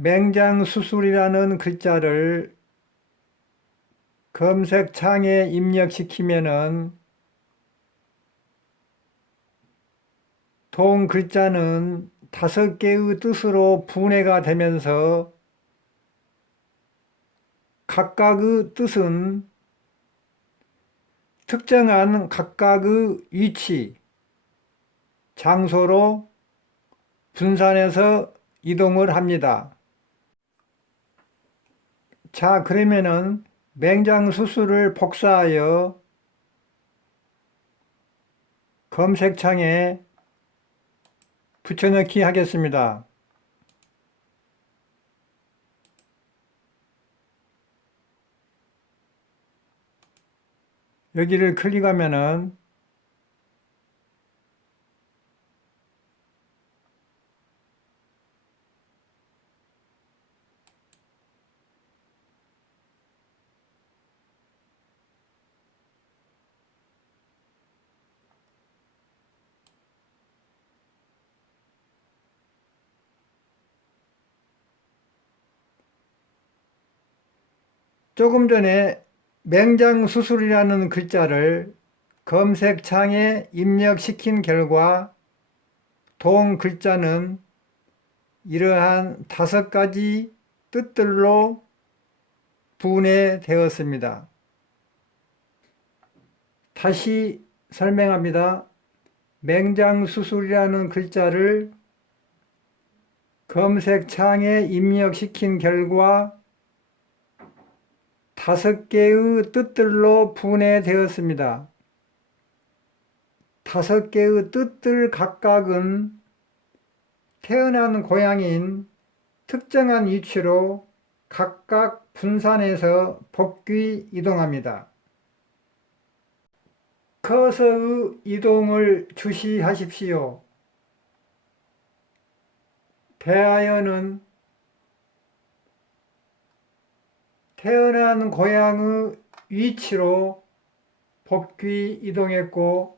맹장수술이라는 글자를 검색창에 입력시키면은 동 글자는 5개의 뜻으로 분해가 되면서 각각의 뜻은 특정한 각각의 위치, 장소로 분산해서 이동을 합니다. 자, 그러면은 맹장수술을 복사하여 검색창에 붙여넣기 하겠습니다. 여기를 클릭하면은 조금 전에 맹장수술이라는 글자를 검색창에 입력시킨 결과 동 글자는 이러한 5가지 뜻들로 분해되었습니다. 다시 설명합니다. 맹장수술이라는 글자를 검색창에 입력시킨 결과 5개의 뜻들로 분해되었습니다. 5개의 뜻들 각각은 태어난 고향인 특정한 위치로 각각 분산해서 복귀 이동합니다. 커서의 이동을 주시하십시오. 대하여는 태어난 고향의 위치로 복귀 이동했고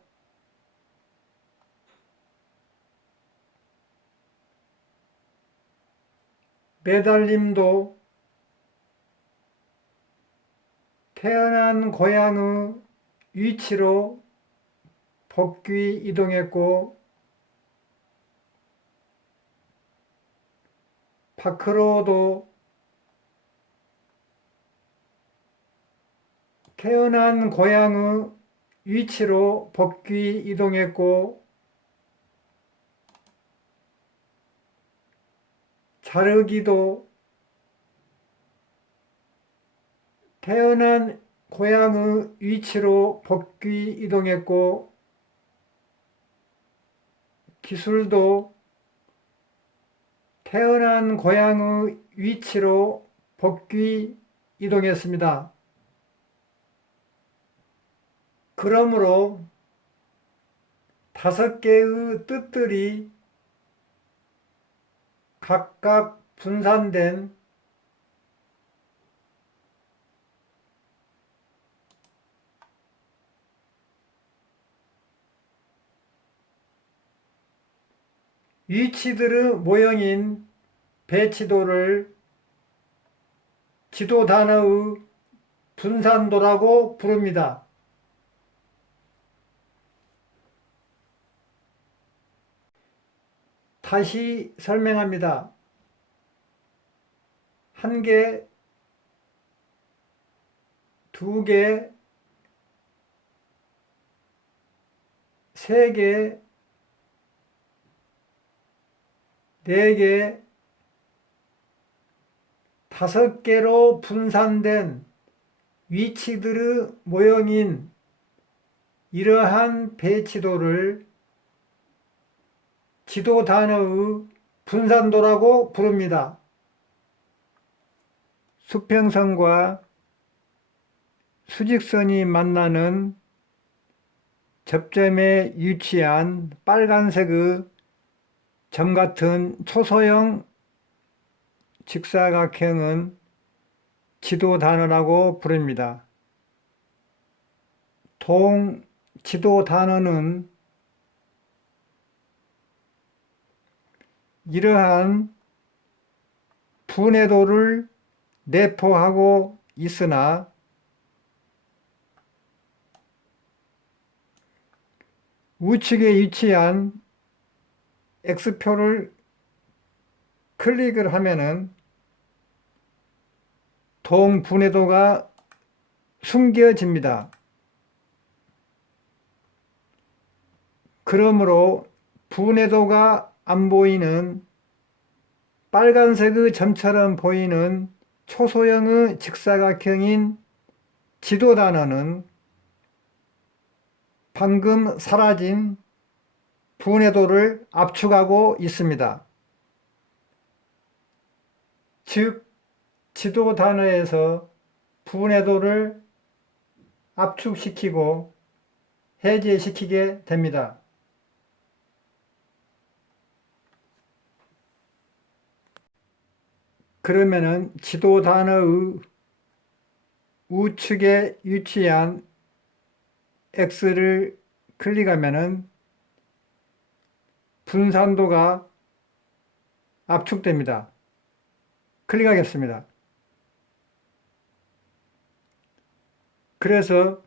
매달림도 태어난 고향의 위치로 복귀 이동했고 파크로도 태어난 고향의 위치로 복귀 이동했고 자르기도 태어난 고향의 위치로 복귀 이동했고 기술도 태어난 고향의 위치로 복귀 이동했습니다. 그러므로 5개의 뜻들이 각각 분산된 위치들의 모형인 배치도를 지도 단어의 분산도라고 부릅니다. 다시 설명합니다. 1개, 2개, 3개, 4개, 5개로 분산된 위치들의 모형인 이러한 배치도를 지도 단어의 분산도라고 부릅니다. 수평선과 수직선이 만나는 접점에 위치한 빨간색의 점 같은 초소형 직사각형은 지도 단어라고 부릅니다. 동 지도 단어는 이러한 분해도를 내포하고 있으나 우측에 위치한 X표를 클릭을 하면은 동분해도가 숨겨집니다. 그러므로 분해도가 안 보이는 빨간색의 점처럼 보이는 초소형의 직사각형인 지도 단어는 방금 사라진 분해도를 압축하고 있습니다. 즉, 지도 단어에서 분해도를 압축시키고 해제시키게 됩니다. 그러면은 지도 단어의 우측에 위치한 X를 클릭하면은 분산도가 압축됩니다. 클릭하겠습니다. 그래서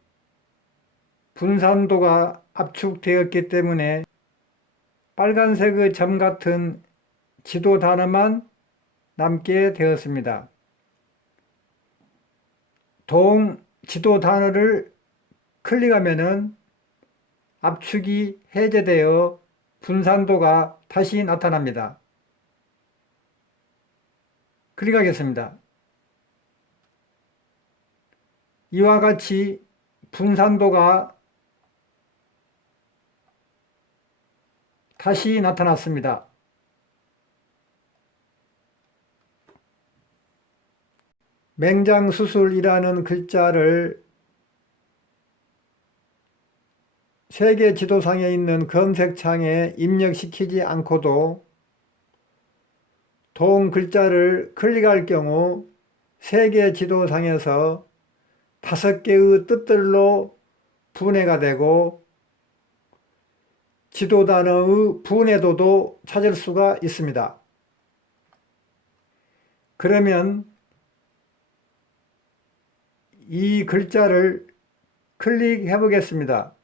분산도가 압축되었기 때문에 빨간색의 점 같은 지도 단어만 남게 되었습니다. 동 지도 단어를 클릭하면은 압축이 해제되어 분산도가 다시 나타납니다. 클릭하겠습니다. 이와 같이 분산도가 다시 나타났습니다. 맹장수술이라는 글자를 세계 지도상에 있는 검색창에 입력시키지 않고도 동 글자를 클릭할 경우 세계 지도상에서 5개의 뜻들로 분해가 되고 지도 단어의 분해도도 찾을 수가 있습니다. 그러면 이 글자를 클릭해 보겠습니다.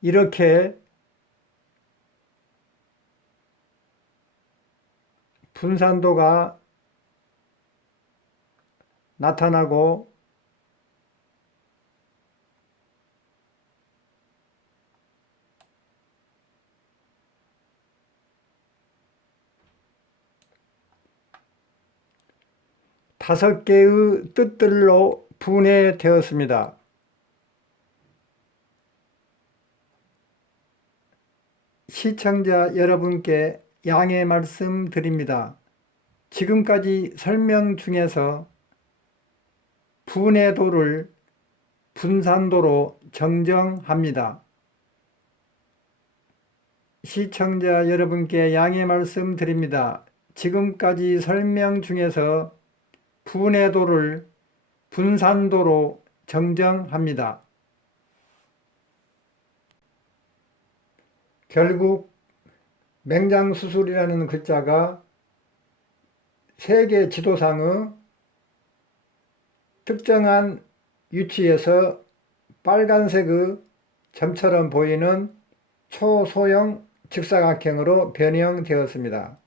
이렇게 분산도가 나타나고 다섯 개의 뜻들로 분해되었습니다. 시청자 여러분께 양해 말씀드립니다. 지금까지 설명 중에서 분해도를 분산도로 정정합니다. 시청자 여러분께 양해 말씀드립니다. 지금까지 설명 중에서 분해도를 분산도로 정정합니다. 결국 맹장수술이라는 글자가 세계 지도상의 특정한 위치에서 빨간색의 점처럼 보이는 초소형 직사각형으로 변형되었습니다.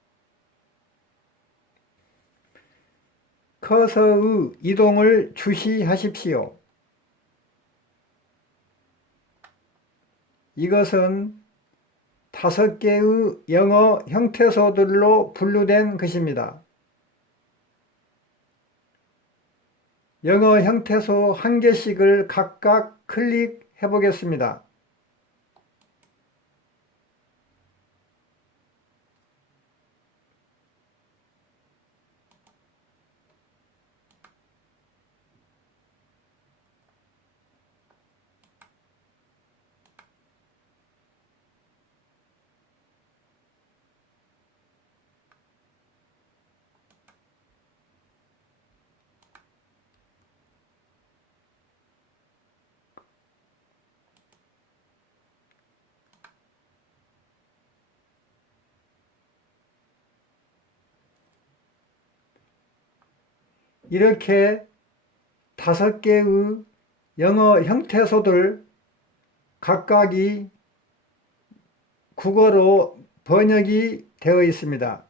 커서의 이동을 주시하십시오. 이것은 5개의 영어 형태소들로 분류된 것입니다. 영어 형태소 1개씩을 각각 클릭해 보겠습니다. 이렇게 5개의 영어 형태소들 각각이 국어로 번역이 되어 있습니다.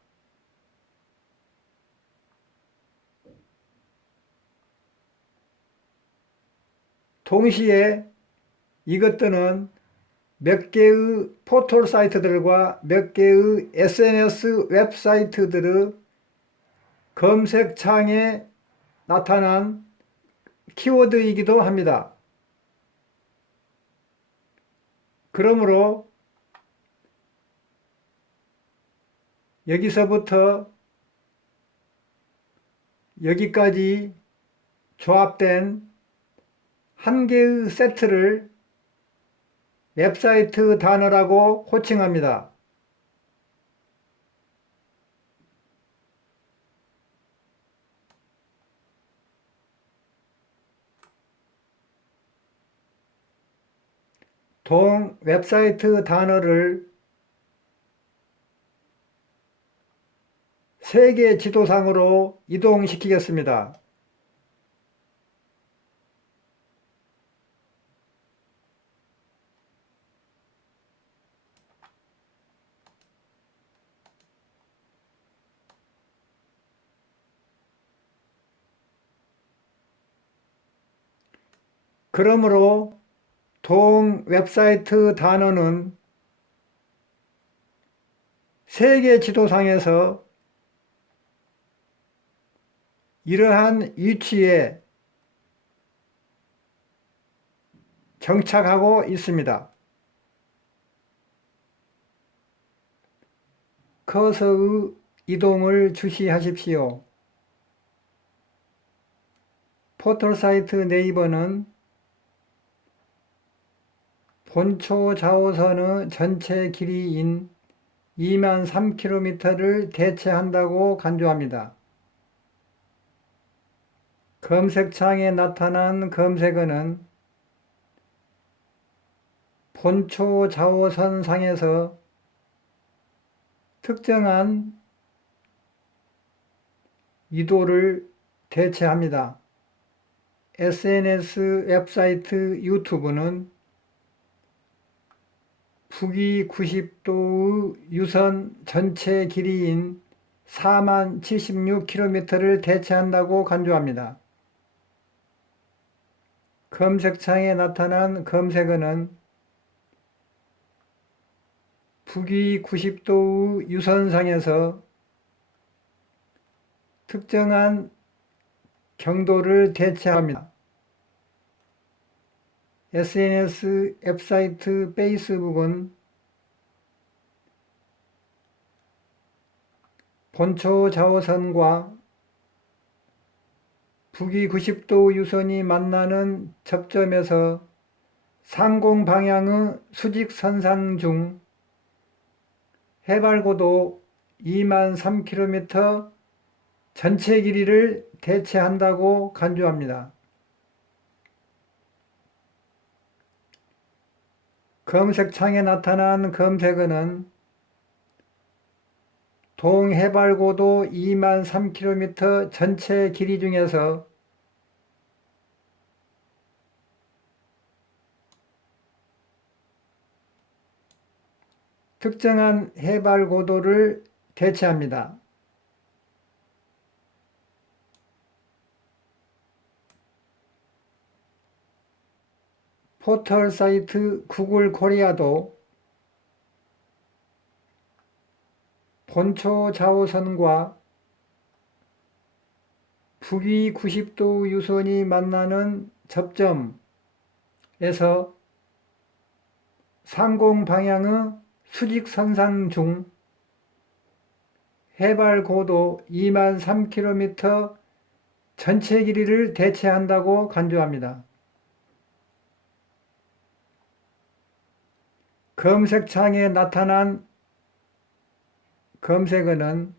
동시에 이것들은 몇 개의 포털 사이트들과 몇 개의 SNS 웹사이트들의 검색창에 나타난 키워드이기도 합니다. 그러므로 여기서부터 여기까지 조합된 한 개의 세트를 웹사이트 단어라고 호칭합니다. 동 웹사이트 단어를 세계 지도상으로 이동시키겠습니다. 그러므로 동 웹사이트 단어는 세계 지도상에서 이러한 위치에 정착하고 있습니다. 커서의 이동을 주시하십시오. 포털 사이트 네이버는 본초 좌우선의 전체 길이인 2만 3km를 대체한다고 간주합니다. 검색창에 나타난 검색어는 본초 좌우선 상에서 특정한 위도를 대체합니다. SNS 웹사이트 유튜브는 북위 90도의 유선 전체 길이인 4만 76km를 대체한다고 간주합니다. 검색창에 나타난 검색어는 북위 90도의 유선상에서 특정한 경도를 대체합니다. SNS 웹사이트 페이스북은 본초 좌우선과 북위 90도 유선이 만나는 접점에서 상공 방향의 수직선상 중 해발고도 2만 3km 전체 길이를 대체한다고 간주합니다. 검색창에 나타난 검색어는 동해발고도 2만 3km 전체 길이 중에서 특정한 해발고도를 대체합니다. 포털 사이트 구글 코리아도 본초 좌우선과 북위 90도 유선이 만나는 접점에서 상공 방향의 수직선상 중 해발고도 2만 3km 전체 길이를 대체한다고 간주합니다. 검색창에 나타난 검색어는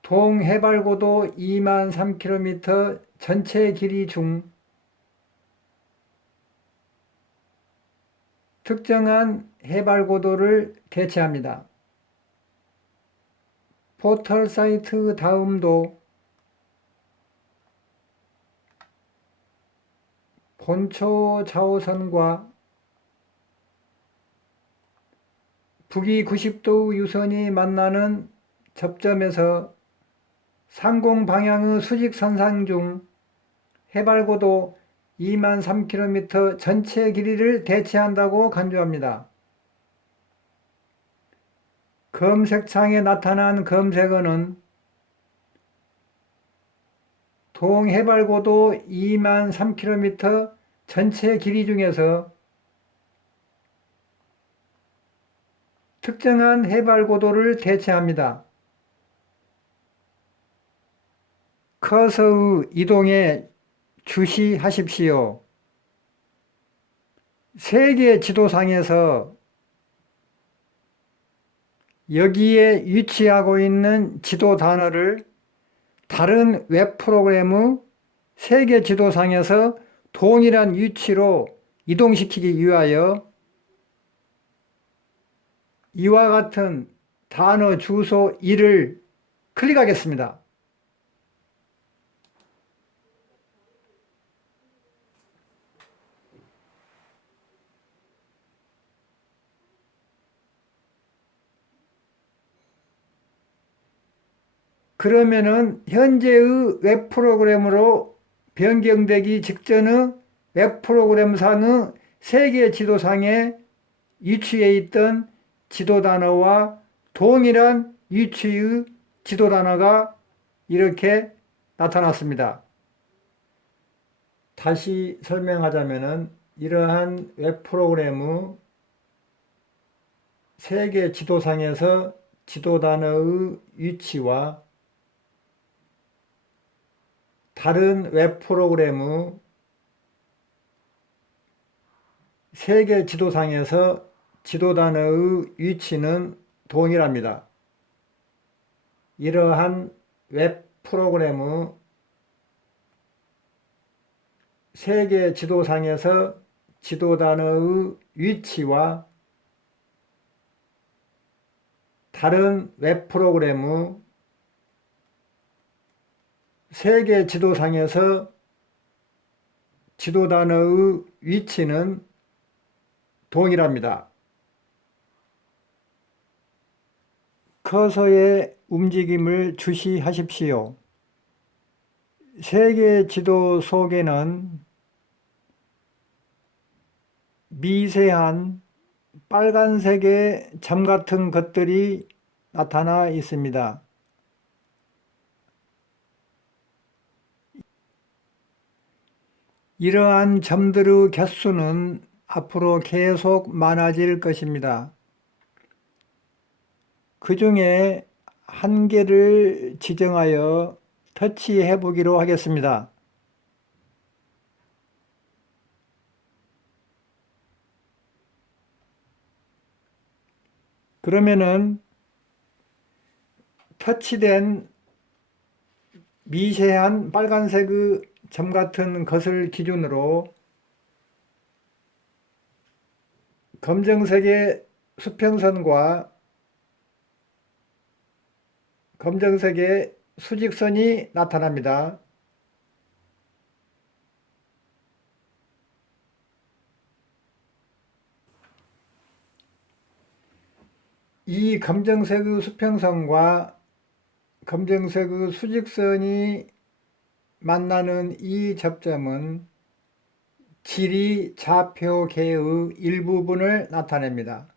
동해발고도 2만 3km 전체 길이 중 특정한 해발고도를 대체합니다. 포털 사이트 다음도 본초 좌우선과 북위 90도 유선이 만나는 접점에서 상공 방향의 수직선상 중 해발고도 2만 3km 전체 길이를 대체한다고 간주합니다. 검색창에 나타난 검색어는 동해발고도 2만 3km 전체 길이 중에서 특정한 해발고도를 대체합니다. 커서의 이동에 주시하십시오. 세계 지도상에서 여기에 위치하고 있는 지도 단어를 다른 웹 프로그램의 세계 지도상에서 동일한 위치로 이동시키기 위하여 이와 같은 단어 주소 1을 클릭하겠습니다. 그러면은 현재의 웹 프로그램으로 변경되기 직전의 웹 프로그램상의 세계 지도상에 위치해 있던 지도 단어와 동일한 위치의 지도 단어가 이렇게 나타났습니다. 다시 설명하자면은 이러한 웹 프로그램의 세계 지도상에서 지도 단어의 위치와 다른 웹 프로그램의 세계 지도상에서 지도 단어의 위치는 동일합니다. 이러한 웹 프로그램의 세계 지도상에서 지도 단어의 위치와 다른 웹 프로그램의 세계 지도상에서 지도 단어의 위치는 동일합니다. 커서의 움직임을 주시하십시오. 세계 지도 속에는 미세한 빨간색의 점 같은 것들이 나타나 있습니다. 이러한 점들의 개수는 앞으로 계속 많아질 것입니다. 그 중에 한 개를 지정하여 터치해 보기로 하겠습니다. 그러면은 터치된 미세한 빨간색의 점 같은 것을 기준으로 검정색의 수평선과 검정색의 수직선이 나타납니다. 이 검정색의 수평선과 검정색의 수직선이 만나는 이 접점은 지리 좌표계의 일부분을 나타냅니다.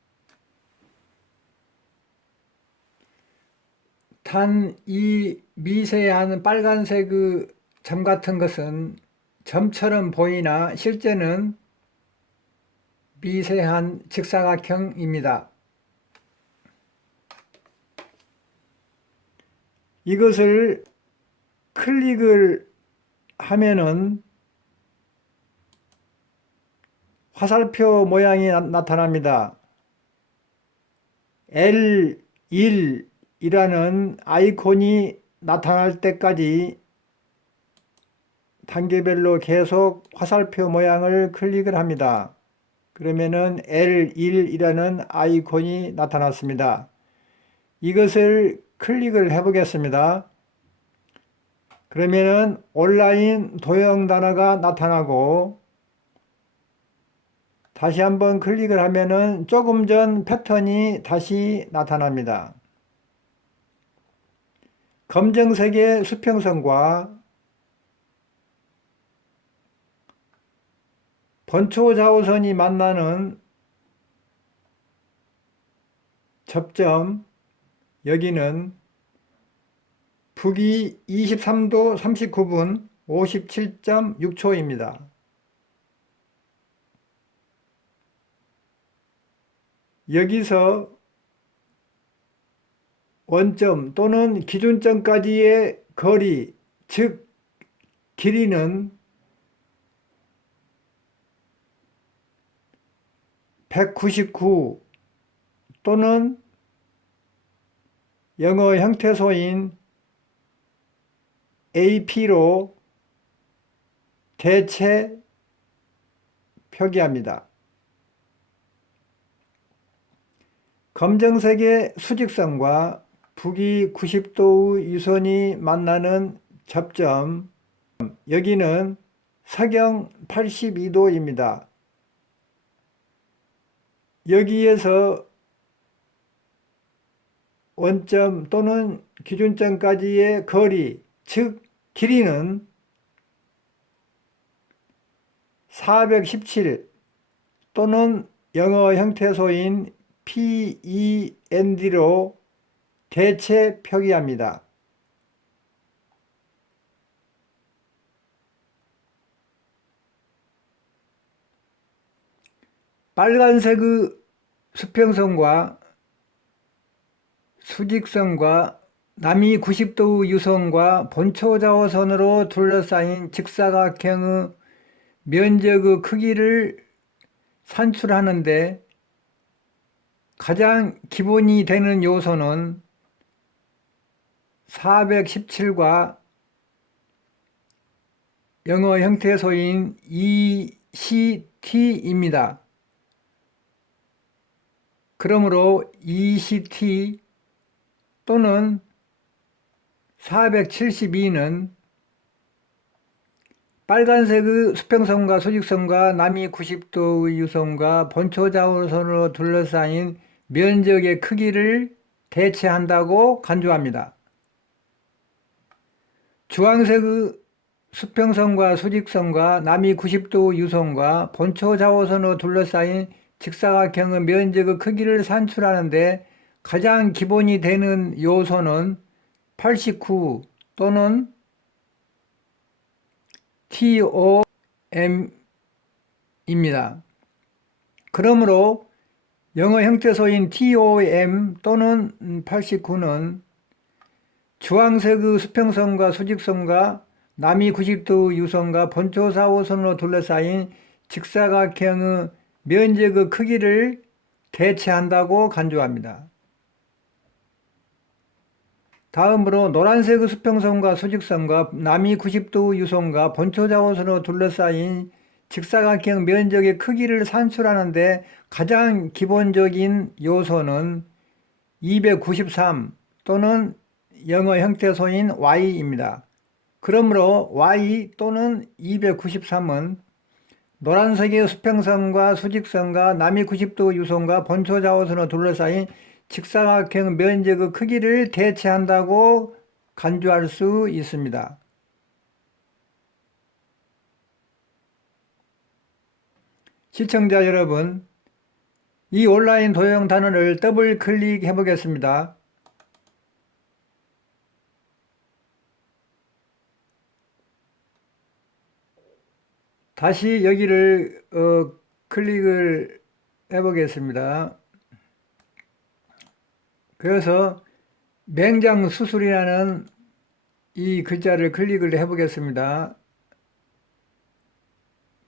단 이 미세한 빨간색의 점 같은 것은 점처럼 보이나 실제는 미세한 직사각형입니다. 이것을 클릭을 하면은 화살표 모양이 나타납니다. L1이라는 아이콘이 나타날 때까지 단계별로 계속 화살표 모양을 클릭을 합니다. 그러면은 L1이라는 아이콘이 나타났습니다. 이것을 클릭을 해 보겠습니다. 그러면은 온라인 도형 단어가 나타나고 다시 한번 클릭을 하면은 조금 전 패턴이 다시 나타납니다. 검정색의 수평선과 번초 좌우선이 만나는 접점, 여기는 북위 23도 39분 57.6초입니다. 여기서 원점 또는 기준점까지의 거리, 즉 길이는 199 또는 영어 형태소인 AP로 대체 표기합니다. 검정색의 수직선과 북위 90도의 유선이 만나는 접점, 여기는 서경 82도입니다. 여기에서 원점 또는 기준점까지의 거리, 즉 길이는 417 또는 영어 형태소인 PEND로 대체 표기합니다. 빨간색의 수평선과 수직선과 남이 90도의 유선과 본초 좌우선으로 둘러싸인 직사각형의 면적의 크기를 산출하는데 가장 기본이 되는 요소는 417과 영어 형태소인 ECT입니다. 그러므로 ECT 또는 472는 빨간색의 수평선과 수직선과 남이 90도의 유선과 본초 좌우선으로 둘러싸인 면적의 크기를 대체한다고 간주합니다. 주황색의 수평선과 수직선과 남이 90도 유선과 본초 좌우선으로 둘러싸인 직사각형의 면적의 크기를 산출하는데 가장 기본이 되는 요소는 89 또는 TOM입니다. 그러므로 영어 형태소인 TOM 또는 89는 주황색의 수평선과 수직선과 남이 90도 유선과 본초 좌우선으로 둘러싸인 직사각형의 면적의 크기를 대체한다고 간주합니다. 다음으로 노란색의 수평선과 수직선과 남이 90도 유선과 본초 좌우선으로 둘러싸인 직사각형 면적의 크기를 산출하는데 가장 기본적인 요소는 293 또는 영어 형태소인 Y입니다. 그러므로 Y 또는 293은 노란색의 수평선과 수직선과 남이 90도 유선과 본초 좌우선으로 둘러싸인 직사각형 면적의 크기를 대체한다고 간주할 수 있습니다. 시청자 여러분, 이 온라인 도형 단원을 더블 클릭해 보겠습니다. 다시 여기를 클릭을 해 보겠습니다. 그래서 맹장수술이라는 이 글자를 클릭을 해 보겠습니다.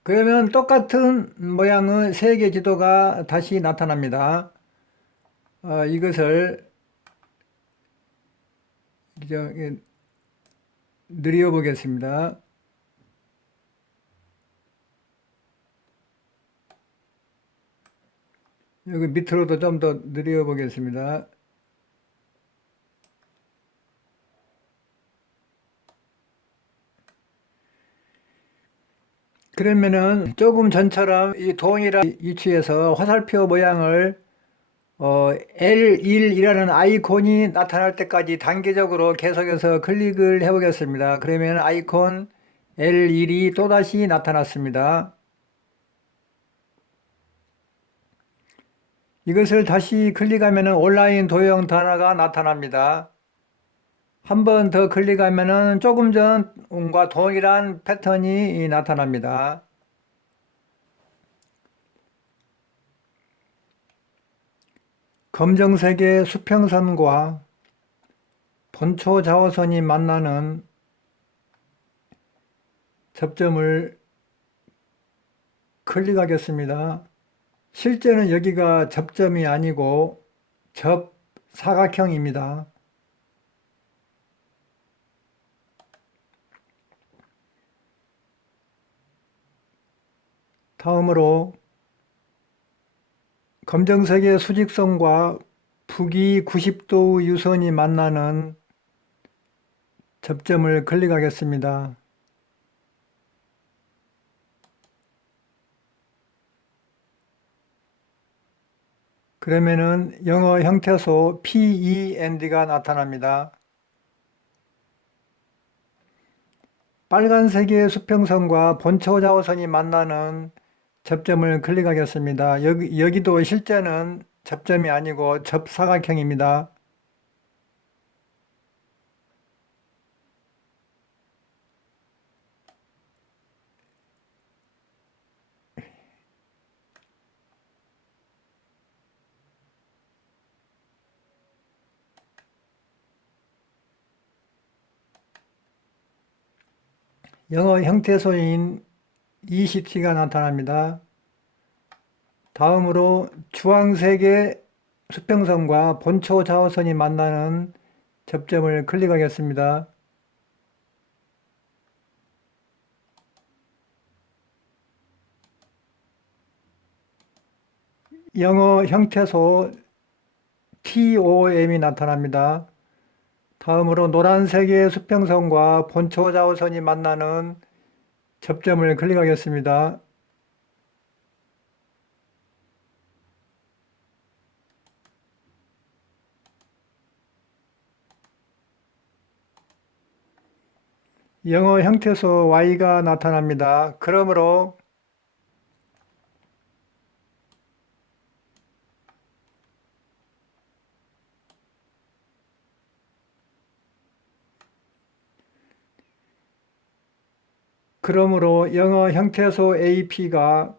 그러면 똑같은 모양의 세계 지도가 다시 나타납니다. 이것을 늘려 보겠습니다. 여기 밑으로도 좀 더 늘려 보겠습니다. 그러면은 조금 전처럼 이 동일한 위치에서 화살표 모양을 L1이라는 아이콘이 나타날 때까지 단계적으로 계속해서 클릭을 해 보겠습니다. 그러면 아이콘 L1이 또다시 나타났습니다. 이것을 다시 클릭하면 온라인 도형 단어가 나타납니다. 한 번 더 클릭하면 조금 전과 동일한 패턴이 나타납니다. 검정색의 수평선과 본초 좌우선이 만나는 접점을 클릭하겠습니다. 실제는 여기가 접점이 아니고 접사각형입니다. 다음으로 검정색의 수직선과 북위 90도 유선이 만나는 접점을 클릭하겠습니다. 그러면은 영어 형태소 PEND가 나타납니다. 빨간색의 수평선과 본초 좌우선이 만나는 접점을 클릭하겠습니다. 여기도 실제는 접점이 아니고 접사각형입니다. 영어 형태소인 ECT가 나타납니다. 다음으로 주황색의 수평선과 본초 좌우선이 만나는 접점을 클릭하겠습니다. 영어 형태소 TOM이 나타납니다. 다음으로 노란색의 수평선과 본초 좌우선이 만나는 접점을 클릭하겠습니다. 영어 형태소 Y가 나타납니다. 그러므로 영어 형태소 AP가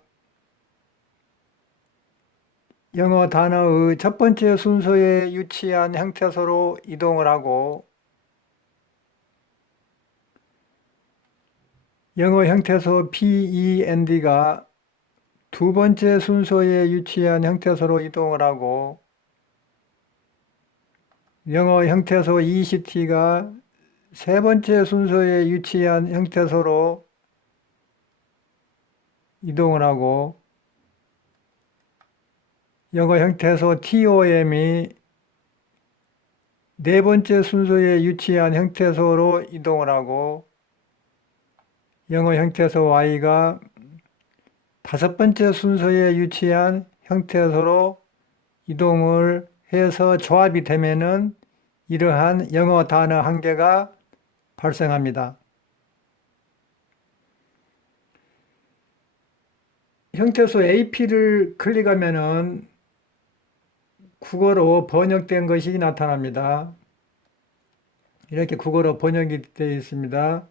영어 단어의 첫 번째 순서에 위치한 형태소로 이동을 하고 영어 형태소 PEND가 두 번째 순서에 위치한 형태소로 이동을 하고 영어 형태소 ECT가 세 번째 순서에 위치한 형태소로 이동을 하고 영어 형태소 TOM이 네 번째 순서에 위치한 형태소로 이동을 하고 영어 형태소 Y가 다섯 번째 순서에 위치한 형태소로 이동을 해서 조합이 되면은 이러한 영어 단어 한 개가 발생합니다. 형태소 AP를 클릭하면은 국어로 번역된 것이 나타납니다. 이렇게 국어로 번역이 되어 있습니다.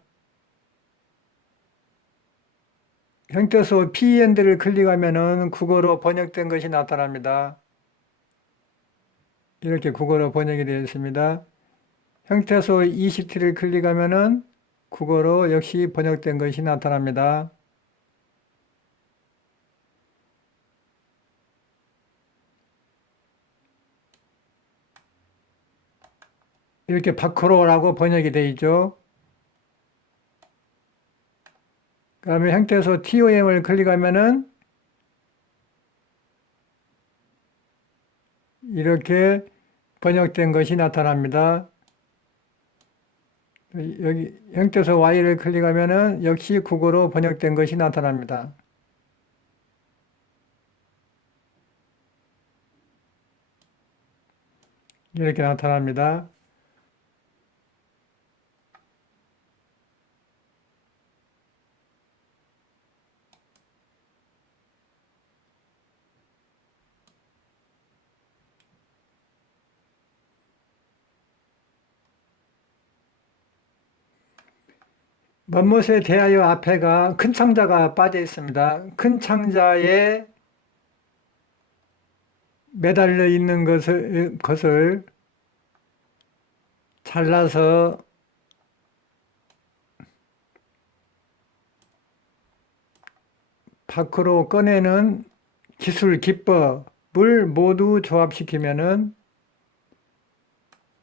형태소 PEND를 클릭하면은 국어로 번역된 것이 나타납니다. 이렇게 국어로 번역이 되어 있습니다. 형태소 ECT를 클릭하면은 국어로 역시 번역된 것이 나타납니다. 이렇게 밖으로라고 번역이 되어 있죠. 그다음에 형태소 TOM을 클릭하면은 이렇게 번역된 것이 나타납니다. 여기 형태소 Y를 클릭하면은 역시 국어로 번역된 것이 나타납니다. 이렇게 나타납니다. 먼못에 대하여 앞에가 큰 창자가 빠져 있습니다. 큰 창자에 매달려 있는 것을 잘라서 밖으로 꺼내는 기술 기법을 모두 조합시키면은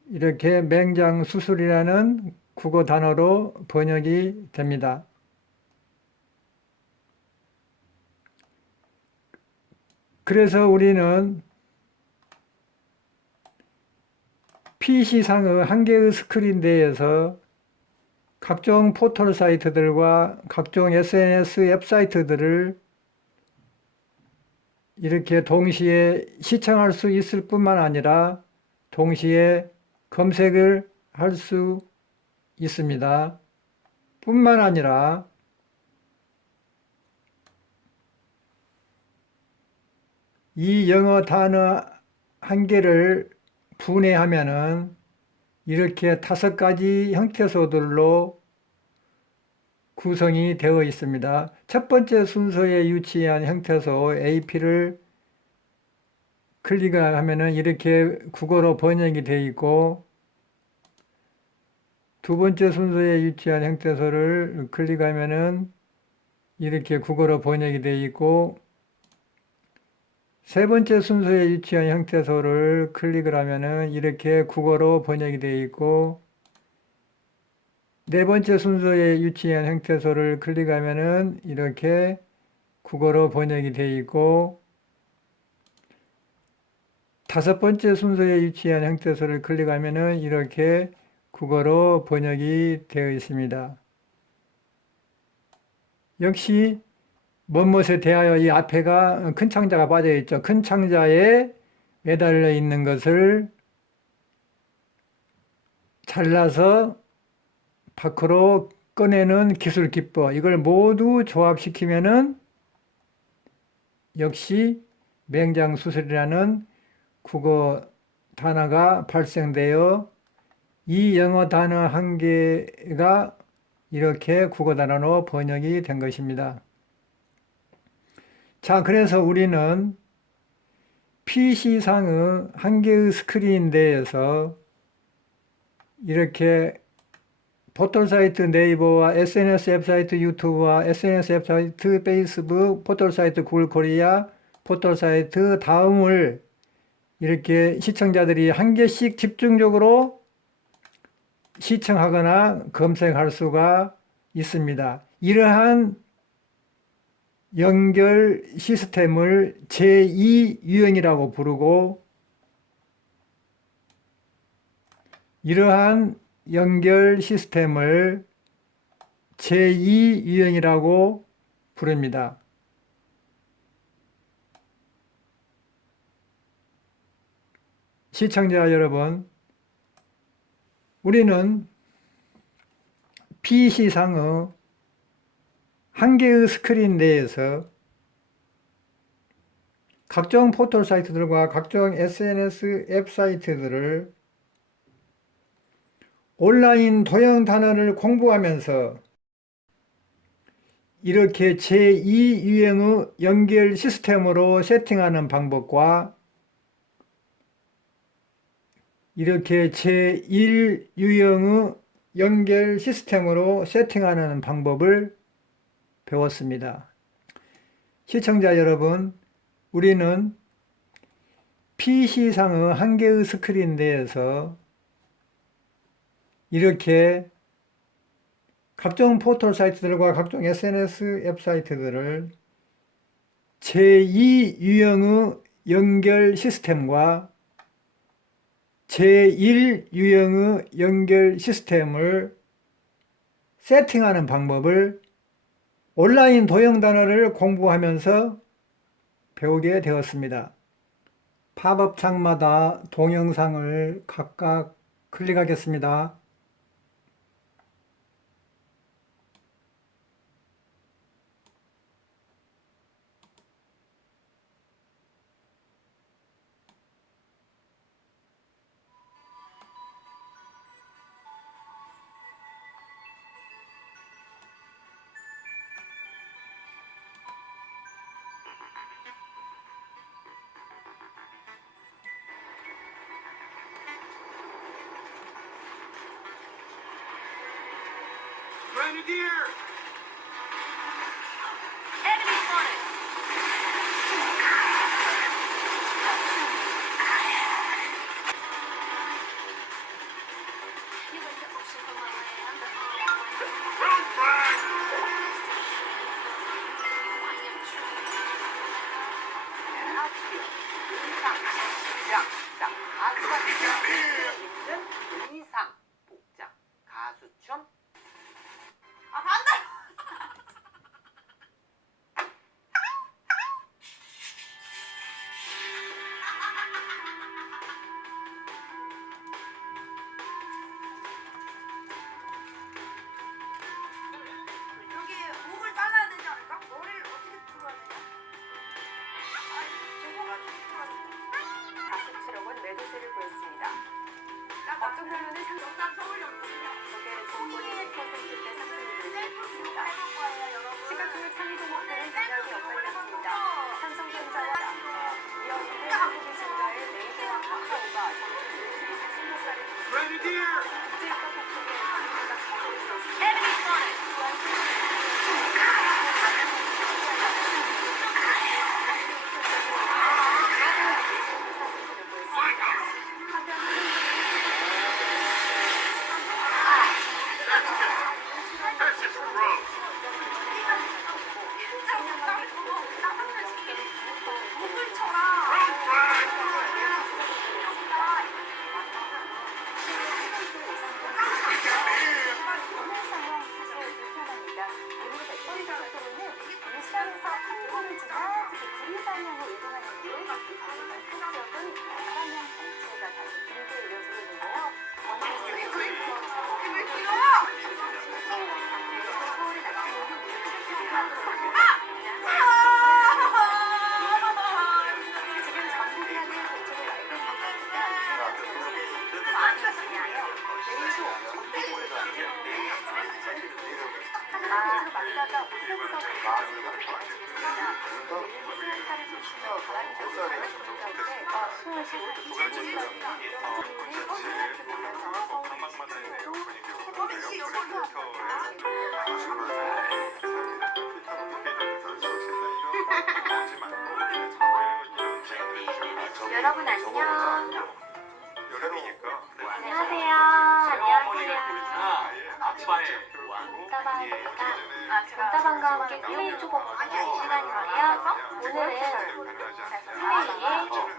이렇게 맹장수술이라는 국어 단어로 번역이 됩니다. 그래서 우리는 PC상의 한 개의 스크린 내에서 각종 포털 사이트들과 각종 SNS 웹사이트들을 이렇게 동시에 시청할 수 있을 뿐만 아니라 동시에 검색을 할 수 있습니다. 뿐만 아니라 이 영어 단어 한 개를 분해하면은 이렇게 5가지 형태소들로 구성이 되어 있습니다. 첫 번째 순서에 위치한 형태소 AP를 클릭을 하면은 이렇게 국어로 번역이 되어 있고, 두 번째 순서에 위치한 형태소를 클릭하면은 이렇게 국어로 번역이 되어 있고, 세 번째 순서에 위치한 형태소를 클릭을 하면은 이렇게 국어로 번역이 되어 있고, 네 번째 순서에 위치한 형태소를 클릭하면은 이렇게 국어로 번역이 되어 있고, 다섯 번째 순서에 위치한 형태소를 클릭하면은 이렇게 국어로 번역이 되어 있습니다. 역시 먼못에 대하여 이 앞에가 큰 창자가 빠져 있죠. 큰 창자에 매달려 있는 것을 잘라서 밖으로 꺼내는 기술 기법, 이걸 모두 조합시키면은 역시 맹장수술이라는 국어 단어가 발생되어 이 영어 단어 한 개가 이렇게 국어 단어로 번역이 된 것입니다. 자, 그래서 우리는 PC상의 한 개의 스크린 내에서 이렇게 포털사이트 네이버와 SNS 웹사이트 유튜브와 SNS 웹사이트 페이스북, 포털사이트 구글 코리아, 포털사이트 다음을 이렇게 시청자들이 한 개씩 집중적으로 시청하거나 검색할 수가 있습니다. 이러한 연결 시스템을 제2유형이라고 부르고, 이러한 연결 시스템을 제2유형이라고 부릅니다. 시청자 여러분, 우리는 PC상의 한 개의 스크린 내에서 각종 포털 사이트들과 각종 SNS 앱 사이트들을 온라인 도형 단어를 공부하면서 이렇게 제2유형의 연결 시스템으로 세팅하는 방법과 이렇게 제1유형의 연결 시스템으로 세팅하는 방법을 배웠습니다. 시청자 여러분, 우리는 PC상의 한 개의 스크린 내에서 이렇게 각종 포털 사이트들과 각종 SNS 앱 사이트들을 제2유형의 연결 시스템과 제1유형의 연결 시스템을 세팅하는 방법을 온라인 도형 단어를 공부하면서 배우게 되었습니다. 팝업 창마다 동영상을 각각 클릭하겠습니다. Grenadier! Enemy spotted! You went to ocean for my land. Road flag! I am true. 의상, 복장, 가수춤. 아, 반대! 여기 목을 잘라야 되지 않을까? 머리를 어떻게 풀어야 되냐? 가수 트럭은 매도세를 보였습니다. 업종 별로는 영남 서울역이요. 고개를 증권이 1%대 상승률을 기록했습니다. 시가총액 상위 종목들은 등락이 엇갈렸습니다. 삼성전자와 이어지는 소비 증가에 네이버와 카카오가 정책 신고가를 Grenadier! 국제유가 폭등에 전기가 가세를 보였습니다. Enemy spotted! That's just gross. 목을 쳐라. Road flag! 오늘 상황 사실 불편합니다. 그리고 백거리 가속도로는 일산에서 항구를 지나 구리 방향으로 이동하는 길, 강남 끝쪽은 사람형 전체가 다시 길게 이어지고 있는데요. 서울의 낮 기온이 지금 전북하는 대체로 맑은 상태입니다. 많이 지나요. 내일도 하늘로 만나다 오늘부터 마지겠습니다. 내일은 살을 조심해 바람이 좀 가운데 수월 15도 지나치겠습니다. 오늘 이렇게 보면서 서울의 지금도 여러분 안녕. 여름이니까. 안녕하세요. 안녕하세요. 아빠의 문다방과 함께 플레이 초보 보는 시간인데요. 오늘은 플레이에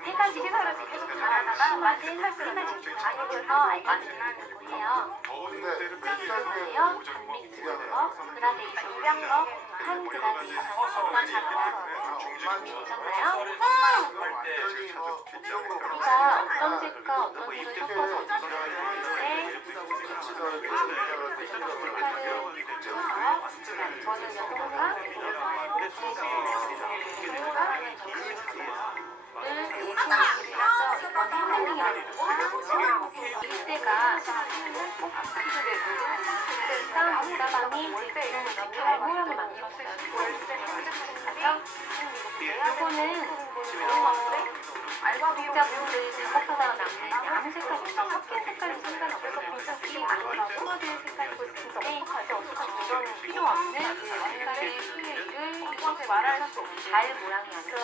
세 가지 해설을 계속 잘하다가 마지막 세 가지 가격에서 알려드리는 거예요. 이거예요. 단믹스부터 그라데이션 입양법, 한 그라데이션, 보셨나요? 우리가 어떤 색과 어떤 색을 섞어서 어떻게 저는 여동과 얘기해서 이번 핸들링이라고 이때가 꼭 필요되고 일단 문다방이 이렇게 모양을 만들었어요. 이거는 독자분들이 작업하다가 남는 양색깔 섞인 색깔이 상관없어서 분석이 아니라 소모드 색깔이고 있는데 이거는 필요 없는 색깔의 플레이를 이것을 말할 달 모양이 아니라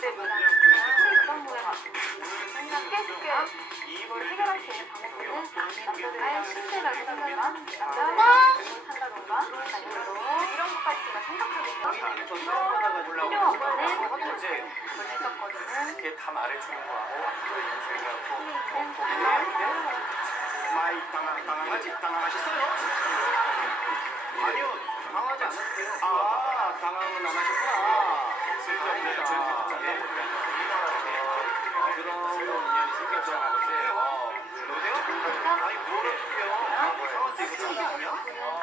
내 모양이나 어떤 모양이 쉽게 이걸 해결할 수 있는 방법은 남자들의 신세라고 생각을 합니다. 산다던가 아니면 이런 것까지 제가 생각하거든요. 필요 없는 걸렸었거든요. 그게 다 말해주는 거하고 앞으로 저희가 또 플레이는 많이 당황하셨어요? 아니요, 당하지 않았어요. 아, 당황은 안 하셨구나. 다행이다. 그런 인연이 생겼잖아. 여보세요? 아니, 뭐라고요? 이상한데 이거 사람이야?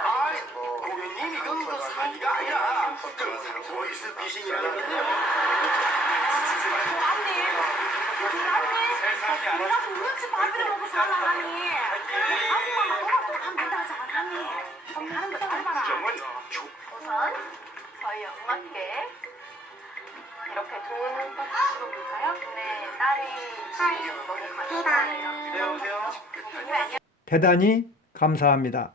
아이, 고객님, 이건 그 사기가 아니라 그런 사람 보이스 피싱이라는 건데요. 내가 눈치 밥이를 먹고 살아가니 아무만 먹어도 안 된다고 생각하니 다른 거 해봐라. 우선 저희 엄마께 이렇게 좋은 홈퍼스 볼까요? 네, 딸이 너무 감사해요. 네, 여보세요? 대단히 감사합니다.